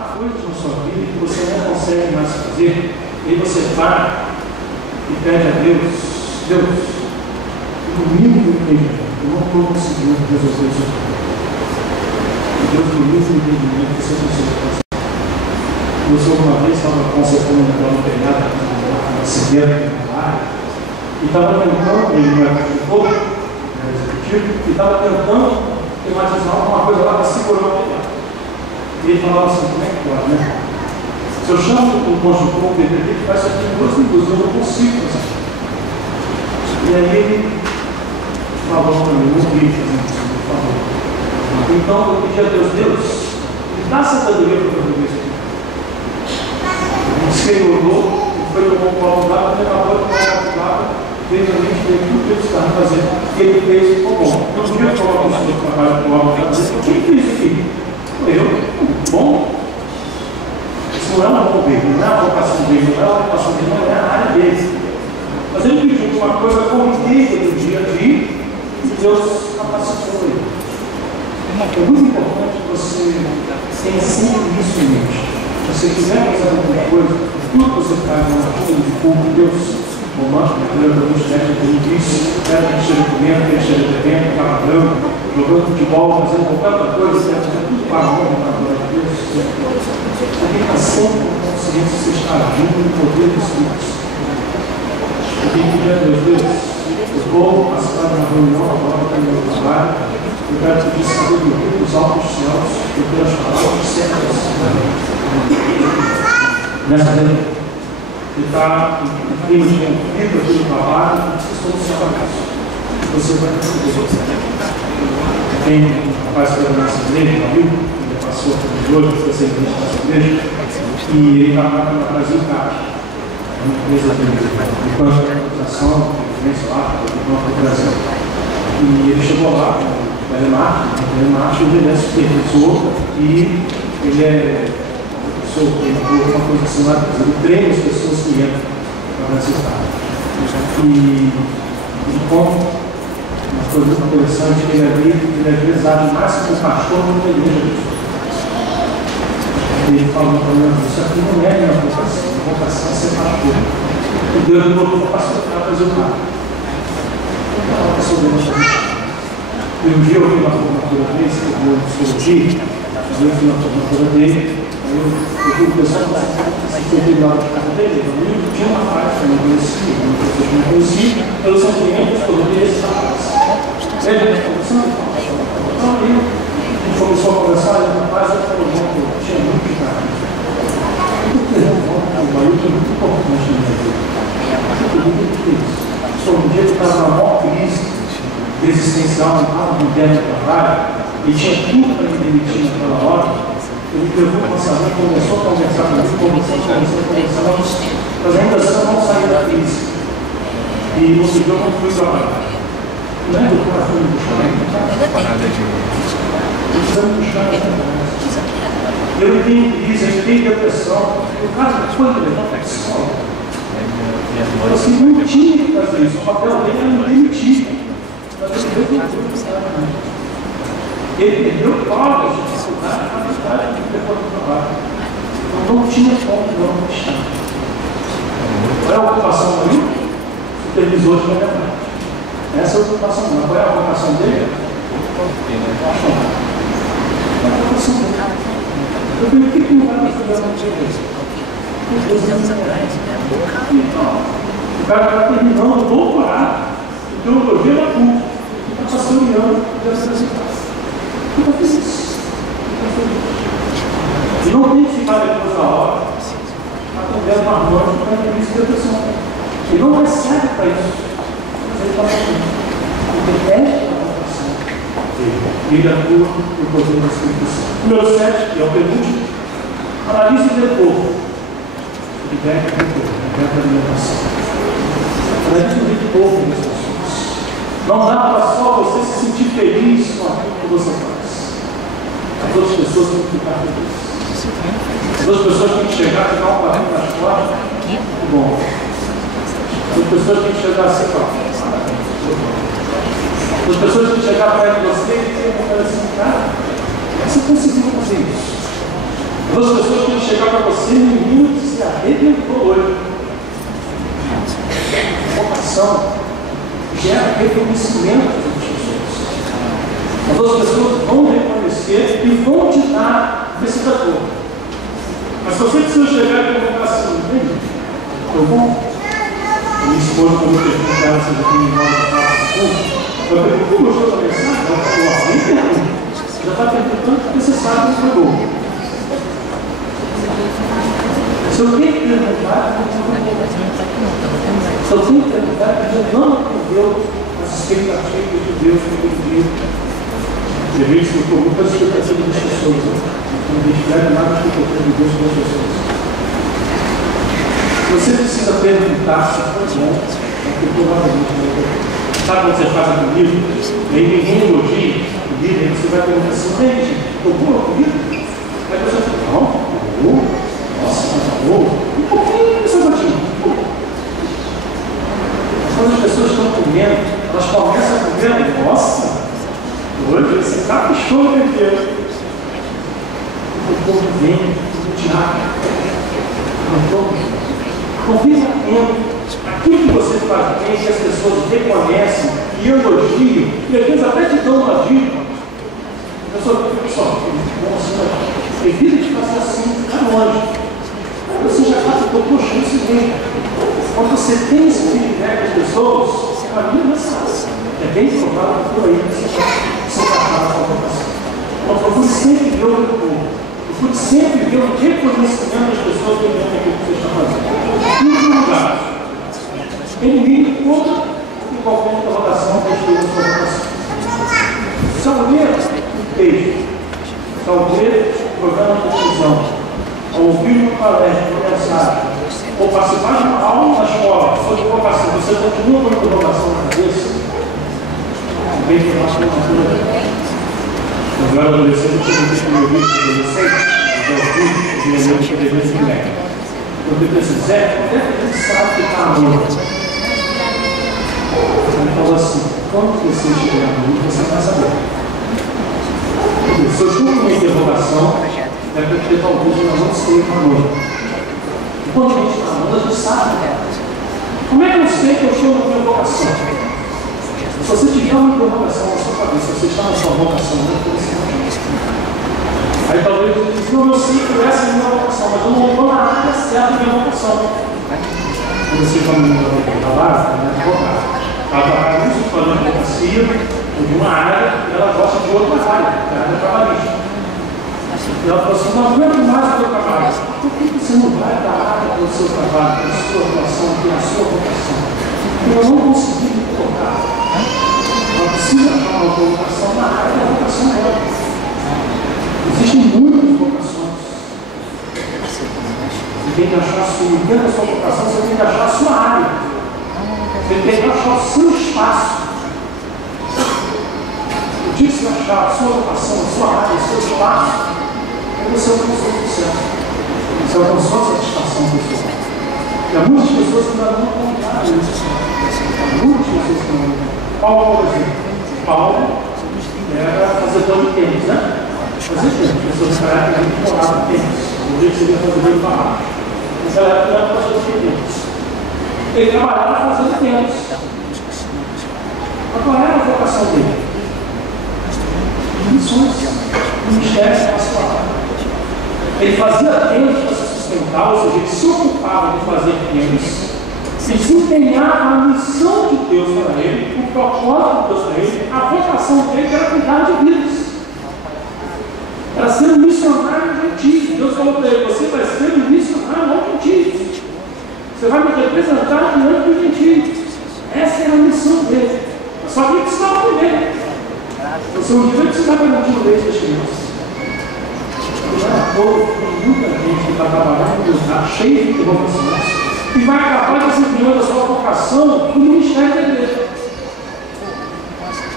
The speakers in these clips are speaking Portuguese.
há coisas na sua vida que você não consegue mais fazer, e aí você para e pede a Deus, Deus, comigo eu não estou conseguindo resolver isso aqui. E Deus me livre o entendimento que você consegue fazer. Eu sou uma vez estava consertando uma pegada na cinema, e estava tentando, ele não era todo, executivo, e estava tentando tematizar alguma coisa lá para segurar o pegada. E ele falava assim, como é que pode, né? Se eu chamo um consultor, um PPT, que faz isso aqui em 2 minutos, eu não consigo fazer. E aí ele falou para mim, não vi fazendo isso, ele falou. Então eu pedi a Deus, Deus, me dá sabedoria para fazer isso aqui. Ele se orou, foi tomar um copo d'água, levou um copo d'água, veio a mente dele, tudo que ele estava fazendo, e ele fez, ficou bom. Eu não podia falar com o senhor que trabalha com o água, quem fez isso aqui? Eu, bom. Isso não é uma bom dele, não é a vocação dele, não é a vocação dele, não é a área dele. Mas ele pediu uma coisa corriqueira do dia a dia e Deus capacitou ele. É muito importante que você tenha sempre isso em mente. Se você quiser fazer alguma coisa, tudo que você faz na vida de culto de Deus, romântico, na grande universidade, como disse, quer chegar comendo, quer chegar bebendo, palavrão, jogando futebol, fazendo qualquer outra coisa, quer fazer tudo para a honra, para a glória de Deus. A dedicação com consciência, você está agindo no poder dos Espíritos. Eu tenho que pedir a Deus, eu vou passar na reunião agora para o meu trabalho, eu quero pedir sabedoria dos altos céus, eu quero as palavras certas. Nessa vez, ele está em clima de conflito aqui no trabalho, vocês todos se abraçam. Você vai receber. Tem um rapaz que foi da nossa igreja, um amigo, ele passou por hoje, foi ser igreja da nossa igreja, e ele está na Brasil Caixa. Uma empresa de banco de organização, de lá, do Brasil. E ele chegou lá com o telemarketing, ele é supervisor e ele é professor, ele tem uma coisa assim lá, ele treina as pessoas que entram para o Brasil Caixa. E ele conta uma coisa muito interessante, que ele às vezes age mais como pastor do que a igreja. Ele falou para mim, isso aqui não é minha vocação, a vocação é ser pastor. E Deus me botou para fazer o carro. E um dia eu vi uma formatura dele, que eu vou psicologia, eu vi uma formatura dele, eu vi o pessoal que foi terminado de carro dele, eu tinha uma frase que eu não conhecia, eu não conhecia, pelo sentimento que eu vi esse rapaz. Ele conversando, então aí, a gente começou a conversar, e o rapaz falou, eu tinha muito de carro. O barulho é muito importante na minha vida. Um dia eu estava na maior crise existencial, não estava com ideia de trabalho, e tinha tudo para me demitir naquela hora. Ele me levou para o salão, começou a conversar comigo, mas ainda assim eu não saí da crise. E no outro dia eu não fui trabalhar. Não é do coração me buscar, precisamos buscar a verdade. Eu tenho crise, eu tenho depressão. O cara foi levar para a escola. Assim, não tinha que fazer isso. O papel dele era me demitir. Ele perdeu provas de dificuldade na verdade de depois do trabalho. Então não tinha como não deixar. Qual é a ocupação dele? Supervisor de verdade. Essa é a ocupação dele. Qual é a vocação dele? Qual é a vocação dele? Eu falei, o que não vai fazer na tia dele? O cara está terminando o doutorado em teologia da PUC, está passando um ano de resultado. Fica feliz. E não tem que ficar depois da hora atendendo uma morte para a crise de depressão. Ele não recebe para isso. Mas ele está fazendo. Ele pede a vocação dele. Ele atua no poder da Espírito Santo. Número 7, que é o penúltimo, analise o povo. Liberta do povo, liberta da alimentação. Analise o povo das pessoas. Não dá para só você se sentir feliz com aquilo que você faz. As outras pessoas têm que ficar felizes. As outras pessoas têm que chegar a ficar um barrigo nas costas. Muito bom. As outras pessoas têm que chegar a ser feliz. As pessoas têm que chegar perto de você e dizer assim, cara, você conseguiu fazer isso. As duas pessoas têm que chegar para você no minuto e se arrebentou hoje. Vocação gera reconhecimento das pessoas. As duas pessoas vão reconhecer e vão te dar esse dor. Mas se você precisa chegar e perguntar assim, entende? Estou bom? Minha esposa, quando eu pergunto ela se eu tenho embora de casa, eu pergunto, gostou da mensagem? Ela falou, nem pergunta. Já está perguntando porque você sabe que foi bom. Se eu tenho que perguntar, se eu tenho que perguntar, eu não atendeu as expectativas de Deus que eu vi. De vez que eu estou muito expectativa das pessoas. Não identificar nada de expectativa de Deus com as pessoas. Você precisa perguntar se foi bom, porque provavelmente não foi. Sabe quando você faz a comida, e aí ninguém elogia a comida, e você vai perguntar assim, gente, estou boa a comida? Aí você fala, não, boa, nossa, mas tá boa. Um pouquinho, seu gotinho. Quando as pessoas estão comendo, elas começam a comer, nossa, hoje você caprichou no tempero. O povo vem, o teatro, não fica tempo. Aquilo que você faz bem, que as pessoas reconhecem e elogiam, e às vezes até te dão uma dica. Eu sou pessoal, evita de fazer assim, fica longe. Aí você já faz, poxa, isso bem. Quando você tem esse feedback das pessoas, a vida não sabe. É bem provável que por aí você acaba com a vocação. Então, procure sempre ver o povo. Procure sempre ver o reconhecimento das pessoas que vêm aquilo que você está fazendo. Em último lugar, elimine toda e qualquer interrogação que esteja na sua vocação. Talvez um texto, talvez um programa de televisão, ou ouvir uma palestra, uma mensagem, ou participar de uma aula na escola sobre vocação, você continua com a interrogação na cabeça, bem que eu acho que quando eu era adolescente, eu tinha que ouvir adolescente, eu ouvi de vez em quando. Quando eu disse, Zé, onde é que a gente sabe que está amor? Ele falou assim, quando você estiver na luz, você vai saber. Se eu estou com uma interrogação, é porque talvez eu não sei com amor. Quando a gente está amando, a gente sabe. Como é que eu sei que eu estou na minha vocação? Se você tiver uma interrogação na sua cabeça, você está na sua vocação, não é você não. Aí talvez eu diga, não, eu sei que essa é a minha vocação, mas eu não estou na área certa da minha vocação. Quando você está no trabalho, né, advogado. Ela trabalha muito fazendo advocacia de uma área e ela gosta de outra área, da área trabalhista. E ela falou assim, não aguento mais o meu trabalho. Por que você não vai da área do seu trabalho, da sua vocação, que é a sua vocação? Porque eu não consegui me colocar. Ela precisa achar uma vocação na área da vocação dela. Existem muitas vocações. Você tem que achar a sua, dentro da sua vocação, você tem que achar a sua área. Você tem que achar o seu espaço. O dia que você achar a sua vocação, a sua área, o seu espaço, aí você alcançou o sucesso. Você alcançou a satisfação pessoal. E há muitas pessoas que ainda não encontraram isso. Há muitas pessoas que não encontraram. Paulo, por exemplo. Paulo era fazedor de tênis, né? Fazia tênis. Pessoas que eram muito moravam em tênis. O dia que você ia fazer bem para baixo. Naquela época era fazedor de tênis. Ele trabalhava fazendo tênis. Mas qual era a vocação dele? Missões, ministérios pastorais. Ele fazia tênis para se sustentar, ou seja, ele se ocupava de fazer tênis, se desempenhava a missão de Deus para ele, o propósito de Deus para ele, a vocação dele era cuidar de vidas. Era ser um missionário gentil. Deus falou para ele, você vai ser um missionário não gentil. Você vai me representar diante do gentil. Essa era a missão dele. Só que ele precisava aprender. Você um dia precisava garantir o leite das crianças. Não é à toa, tem muita gente que está trabalhando no lugar cheio de interrogações e vai acabar desempenhando a sua vocação no ministério da igreja.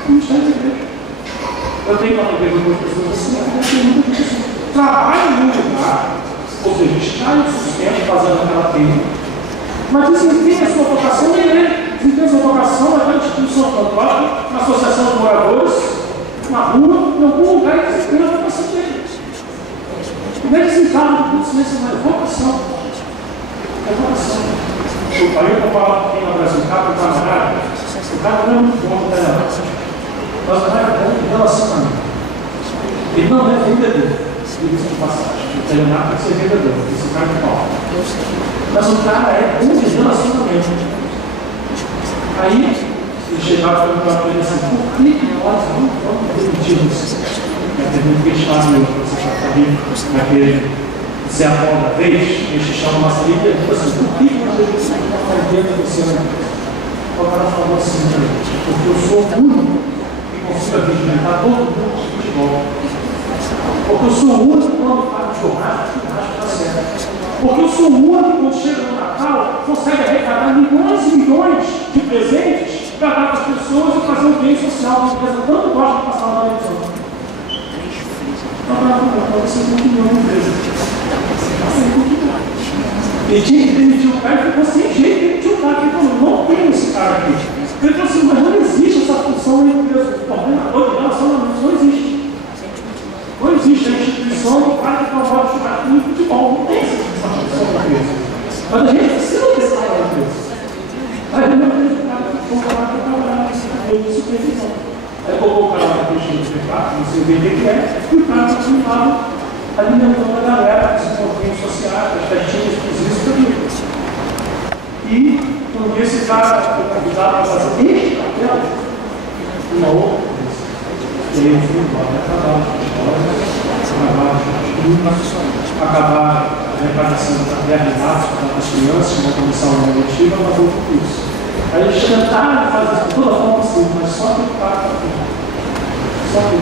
No ministério da igreja. Eu tenho uma pergunta para as pessoas assim, trabalha em um lugar, ou seja, está em sustento fazendo aquela pena, mas desempenha a sua vocação na igreja. Desempenha a sua vocação naquela instituição católica, na associação de moradores, na rua, em algum lugar que desempenha a vocação dele. vez de sentar no silêncio, é vocação. É vocação. Aí eu vou falar aqui no Brasil, o cara não é muito bom, né? Mas o cara é bom em relacionamento. Ele não é vendedor, diga-se de passagem. O treinado tem que ser vendedor, esse cara de pau. Mas o cara é bom de relacionamento. Aí, ele chegava para ele assim, por que nós não vamos permitir isso? É a pergunta que eles fazem hoje, você já está vendo naquele sermão da vez, eles chamam a nossa líder e perguntam assim, por que nós não estamos dentro do seu ambiente? O cara falou assim, porque eu sou o único que consigo regimentar todo mundo de futebol. Porque eu sou o único quando faz churrasco, está certo. Porque eu sou o único quando chega no Natal, consegue arrecadar milhões e milhões de presentes para dar para as pessoas e fazer um bem social que a empresa tanto gosta de passar na televisão. Para você ter um milhão de empresas. Ele tinha que demitir o cara e ficou sem jeito de demitir o cara. Ele falou, não tem esse cara aqui. Ele falou assim, mas não existe essa função na empresa. O coordenador de relacionamento não existe. Não existe a instituição do cara que promove o churrasco no futebol. Não tem essa instituição na empresa. Mas a gente precisa desse cara na empresa. Aí ele não tem o cara que foi lá para trabalhar nesse supervisão. Aí colocou o cara lá na questão do pecado, não sei o que é, e o cara continuava alimentando a galera, os envolvimentos sociais, as festinhas, os tudo. E, quando esse cara foi convidado para fazer este papel, uma outra vez, ele foi embora, acabar a reparação da terra e laço para as crianças, uma comissão eletiva, mas outro curso. Aí eles tentaram fazer isso de toda forma possível, mas só que o cara só que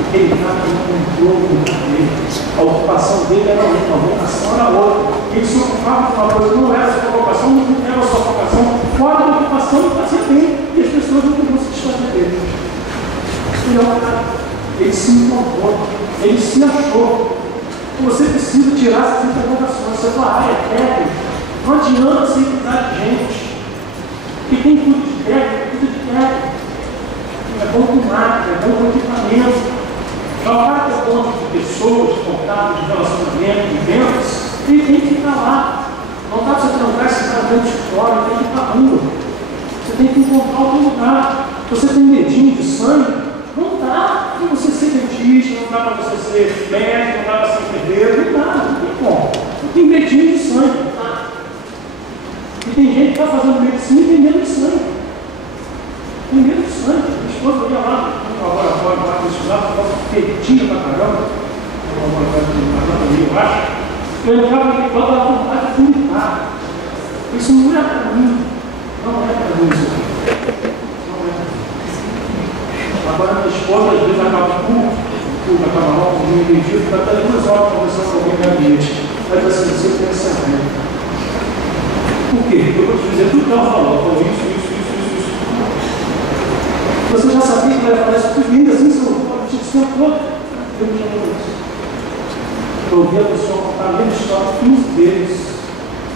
aquele cara não entrou no dele. A ocupação dele era uma, a vocação era outra. Ele se ocupava com uma coisa, não era a sua vocação, não era a sua vocação, fora da ocupação que você tem, e as pessoas não podiam se desfazer dele. Ele se encontrou, ele se achou. Você precisa tirar essas interrogações. Você fala, é técnico. Não adianta você cuidar de gente. Que tem tudo de técnico, tudo de técnico. É bom com máquina, é bom com equipamento. Já o cara que é bom de pessoas, de contato, de relacionamento, de vendas, ele tem que ficar lá. Não dá para você trancar esse cara dentro de fora, tem que ir para a rua. Você tem que encontrar algum lugar. Você tem medinho de sangue, não dá para você ser dentista, não dá para você ser médico, não dá para ser enfermeiro, não dá, não tem como. Não tem medinho de sangue, não dá. E tem gente que está fazendo medicina e tem medo de sangue. Tem medo de sangue. Minha esposa ia lá no laboratório para estudar, porque feitinha pra caramba. No laboratório de anatomia, eu acho. Eu entrava naquele plano da vontade de vomitar. Isso não é para mim. Não é para mim isso aqui. Não é para mim. Agora minha esposa às vezes acaba acaba mal, com o meio-dia, fica até 2 horas conversando com alguém no gabinete. Mas assim, você tem que saber. Por quê? Eu vou te dizer tudo que ela falou. Isso. Você já sabia que ela ia falar isso tudo ainda assim, você não tinha que ser todo. Eu não tinha isso. Eu ouvi a pessoa contar a mesma história 15 vezes,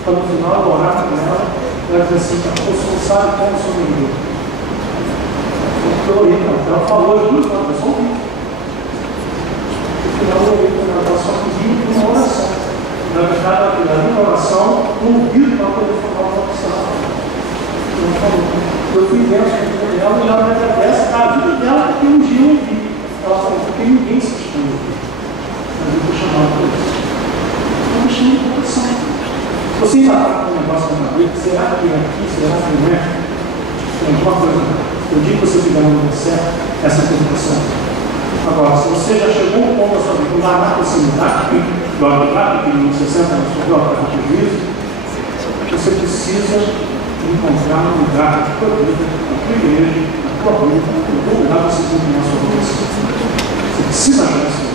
para no final eu orar com ela dizer assim, você não sabe como sobreviver. Eu orei com ela, ela falou, eu juro, eu só ouvi. No final eu orei com ela só pediu uma oração. Na verdade, a minha oração, um ouvido para poder falar uma oração. Ela falou. Eu fui vendo a ela e ela me agradece a vida dela porque um dia eu ouvi. Ela falou, porque ninguém se esconde. Mas eu vou chamar para isso. Eu vou chamar de oração. Você ainda está com um negócio na cabeça, será que é aqui, será que não é? Tem alguma coisa. O dia que você fizer no lugar certo, essa preocupação. Agora, se você já chegou a um ponto da sua vida, lá na proximidade, lá que você senta na sua própria juízo, você precisa encontrar um lugar na tua vida, na tua igreja, na tua rua, em algum lugar você cumprir a sua vocação. Você precisa achar isso.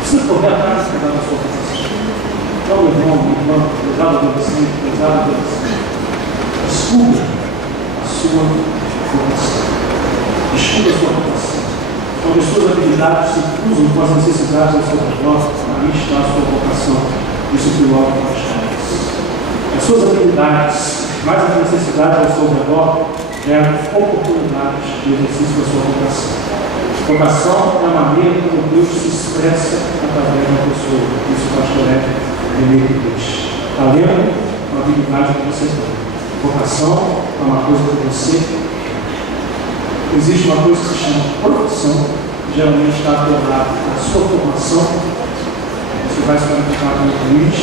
Precisa correr atrás da sua vocação. Então, irmão, pesado adolescente, descubra a sua vocação. Descubra a sua vocação. Quando as suas habilidades se cruzam com as necessidades da sua redor, aí está a sua vocação. Isso que o alto faz. As suas habilidades, mais as necessidades ao seu redor, geram oportunidades de exercício da sua vocação. Vocação é a maneira como Deus se expressa através da pessoa. meio de Deus. Talento é uma habilidade que você tem. Vocação é uma coisa que você. Existe uma coisa que se chama profissão, que geralmente está atrelada à sua formação. Você vai se qualificar como juiz,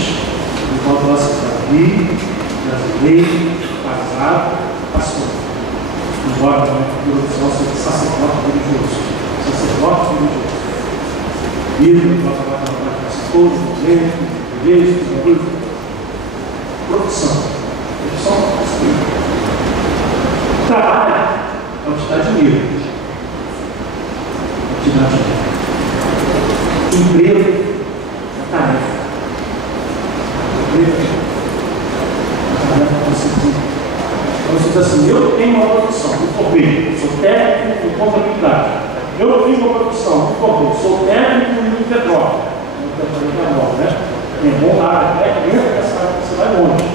enquanto você está ali, brasileiro, casado, pastor. Embora a profissão seja sacerdote religioso. Sacerdote religioso. Bíblia, bota lá esposa, igreja, profissão. Profissão é trabalho, é o que te dá dinheiro. É o que te dá dinheiro. Emprego é tarefa. Emprego é tarefa para você ter. Então você diz assim, eu tenho uma profissão, me formei, sou técnico em contabilidade. Eu tenho uma profissão, me formei, sou técnico em petróleo. Né? É bom lá, dentro dessa área você vai longe.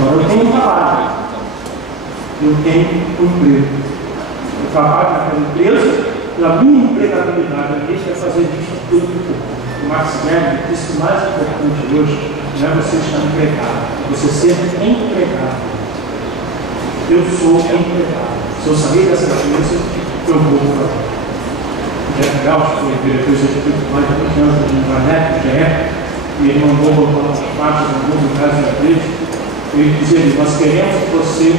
Agora eu tenho um trabalho, eu tenho um emprego. Eu trabalho naquela empresa e a minha empregabilidade aqui é fazer isso tudo. O Max Weber disse que o mais importante hoje não é você estar empregado, é você ser empregado. Eu sou empregado. Se eu sair dessa empresa, eu vou para lá. É legal, acho que foi diretor executivo mais de 20 anos de Invanet, que e ele mandou botar umas partes, alguns lugares da igreja, ele dizia ali, nós queremos que você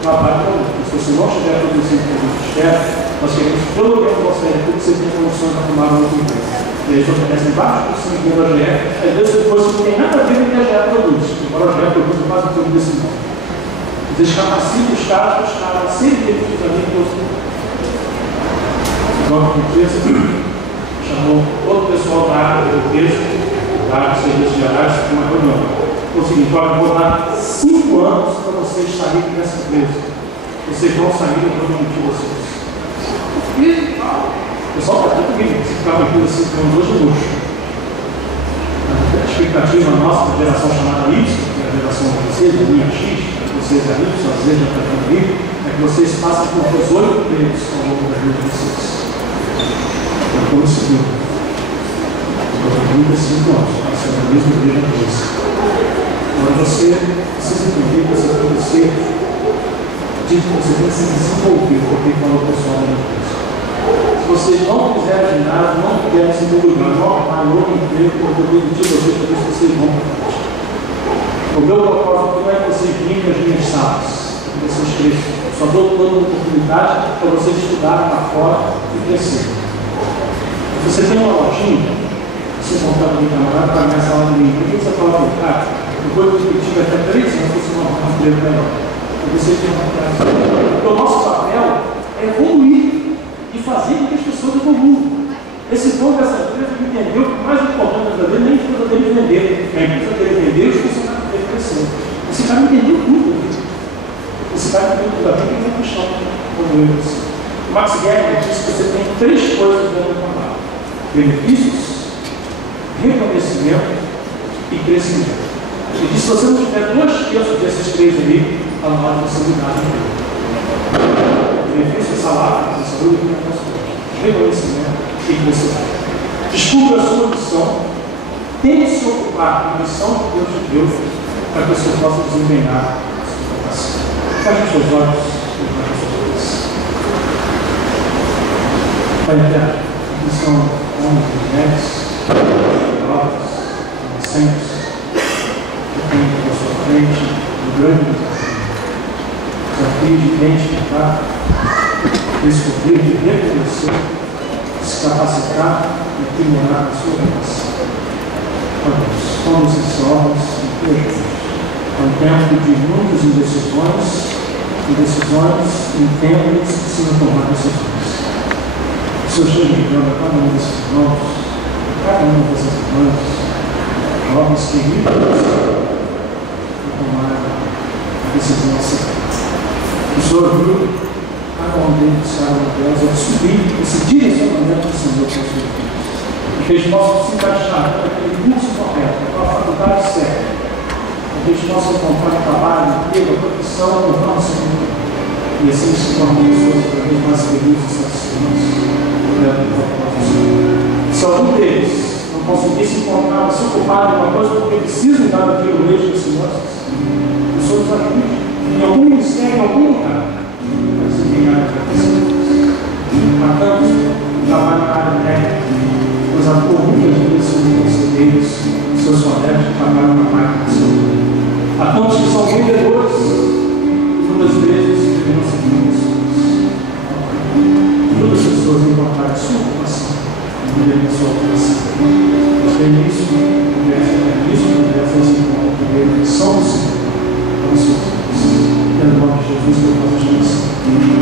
trabalhe conosco. Se você não estiver produzindo o que a gente espera, nós queremos que todo mundo possa ter tudo que você tem condições para tomar uma outra empresa. E eles oferecem vários cursos de da GE, às vezes depois não tem nada a ver com o que a GE produz, embora a GE produz quase tudo desse mundo. Eles capacitam os caras a serem definitivamente produzidos. Uma empresa chamou todo o pessoal da área do texto, da área de serviços gerais, para uma reunião. Então, é o seguinte, olha, vou dar 5 anos para vocês saírem dessa empresa. Vocês vão sair, eu vou demitir vocês. O pessoal está tudo bem, se ficar uma empresa 5 anos hoje é luxo. A expectativa nossa da geração chamada Y, que é a geração de vocês, a linha X, vocês é Y, às vezes já está comigo, é que vocês passem por 18 empregos ao longo da vida de vocês. Como se viu. Eu tenho 35 anos, passando a mesma igreja coisa. Agora você precisa entender que você tem que ser, você tem que se desenvolver, porque falou o pessoal da empresa. Se vocês não fizerem nada, não puderem se divulgar, não arrumar outro emprego, porque eu demitir vocês, por isso vocês vão para frente. O meu propósito não é que vocês vinham as minhas salas, que vocês cresçam. Só dou toda a oportunidade para vocês estudarem lá fora e crescerem. Se você tem uma lojinha, você comprar com o camarada para ganhar salário mínimo, por que você fala para o cara? Depois que eu tive até 3 anos, você não arruma um emprego melhor. Porque você tem uma casa. Então, o nosso papel é evoluir e fazer com que as pessoas evoluam. Esse dono dessa empresa entendeu que o mais importante da vida dele nem a empresa dele vender. A empresa dele vender e os funcionários dele crescendo. Esse cara entendeu tudo. Esse cara entendeu tudo. A vida é uma questão como eu e você. O Max Weber disse que você tem 3 coisas dentro do trabalho: benefícios, reconhecimento e crescimento. Ele disse: se você não tiver 2/3 desses 3 ali, está na hora de você mudar de emprego. Benefício, salário, saúde e reconhecimento e crescimento. Descubra a sua missão, tente se ocupar da missão que Deus te deu, para que você possa desempenhar a sua vocação. Feche seus olhos e feche suas cabeças. Pai eterno, aqui são homens e mulheres, jovens, adolescentes, que têm à sua frente um grande desafio de identificar, descobrir, de reconhecer, se capacitar e aprimorar a sua vocação. Ó Deus, toma esses homens e teus. É um tempo de muitas indecisões em tempos que precisam tomar decisões. O Senhor esteja ligando a cada um desses irmãos, a cada uma dessas irmãs, jovens queridos, para tomar a decisão certa. O Senhor viu cada um deles, cada um delas, a subir esse direcionamento do Senhor para os seus filhos. E que eles possam se encaixar naquele curso correto, naquela faculdade certa. Que eles possam encontrar um trabalho, emprego, profissão, honrar o Senhor. E assim se tornem pessoas cada vez mais felizes e satisfeitas. São algum deles não conseguir se encontrar, se ocupar de uma coisa porque precisam dar daquilo mesmo das finanças, o Senhor nos ajude em algum ministério, em algum lugar, para se enganar de pessoas. Matamos o trabalho na área técnica, pois atuam muitas vezes como conselheiros, os seus colegas que trabalham na máquina do Senhor. Há tantos que são vendedores, e muitas vezes deveriam ser professores. Todas as pessoas encontrarem sua ocupação, deveriam sua ocupação. Mas tem isso, conversa esse encontro primeiro, que são o Senhor, para os seus filhos. E no nome de Jesus, eu faço a oração.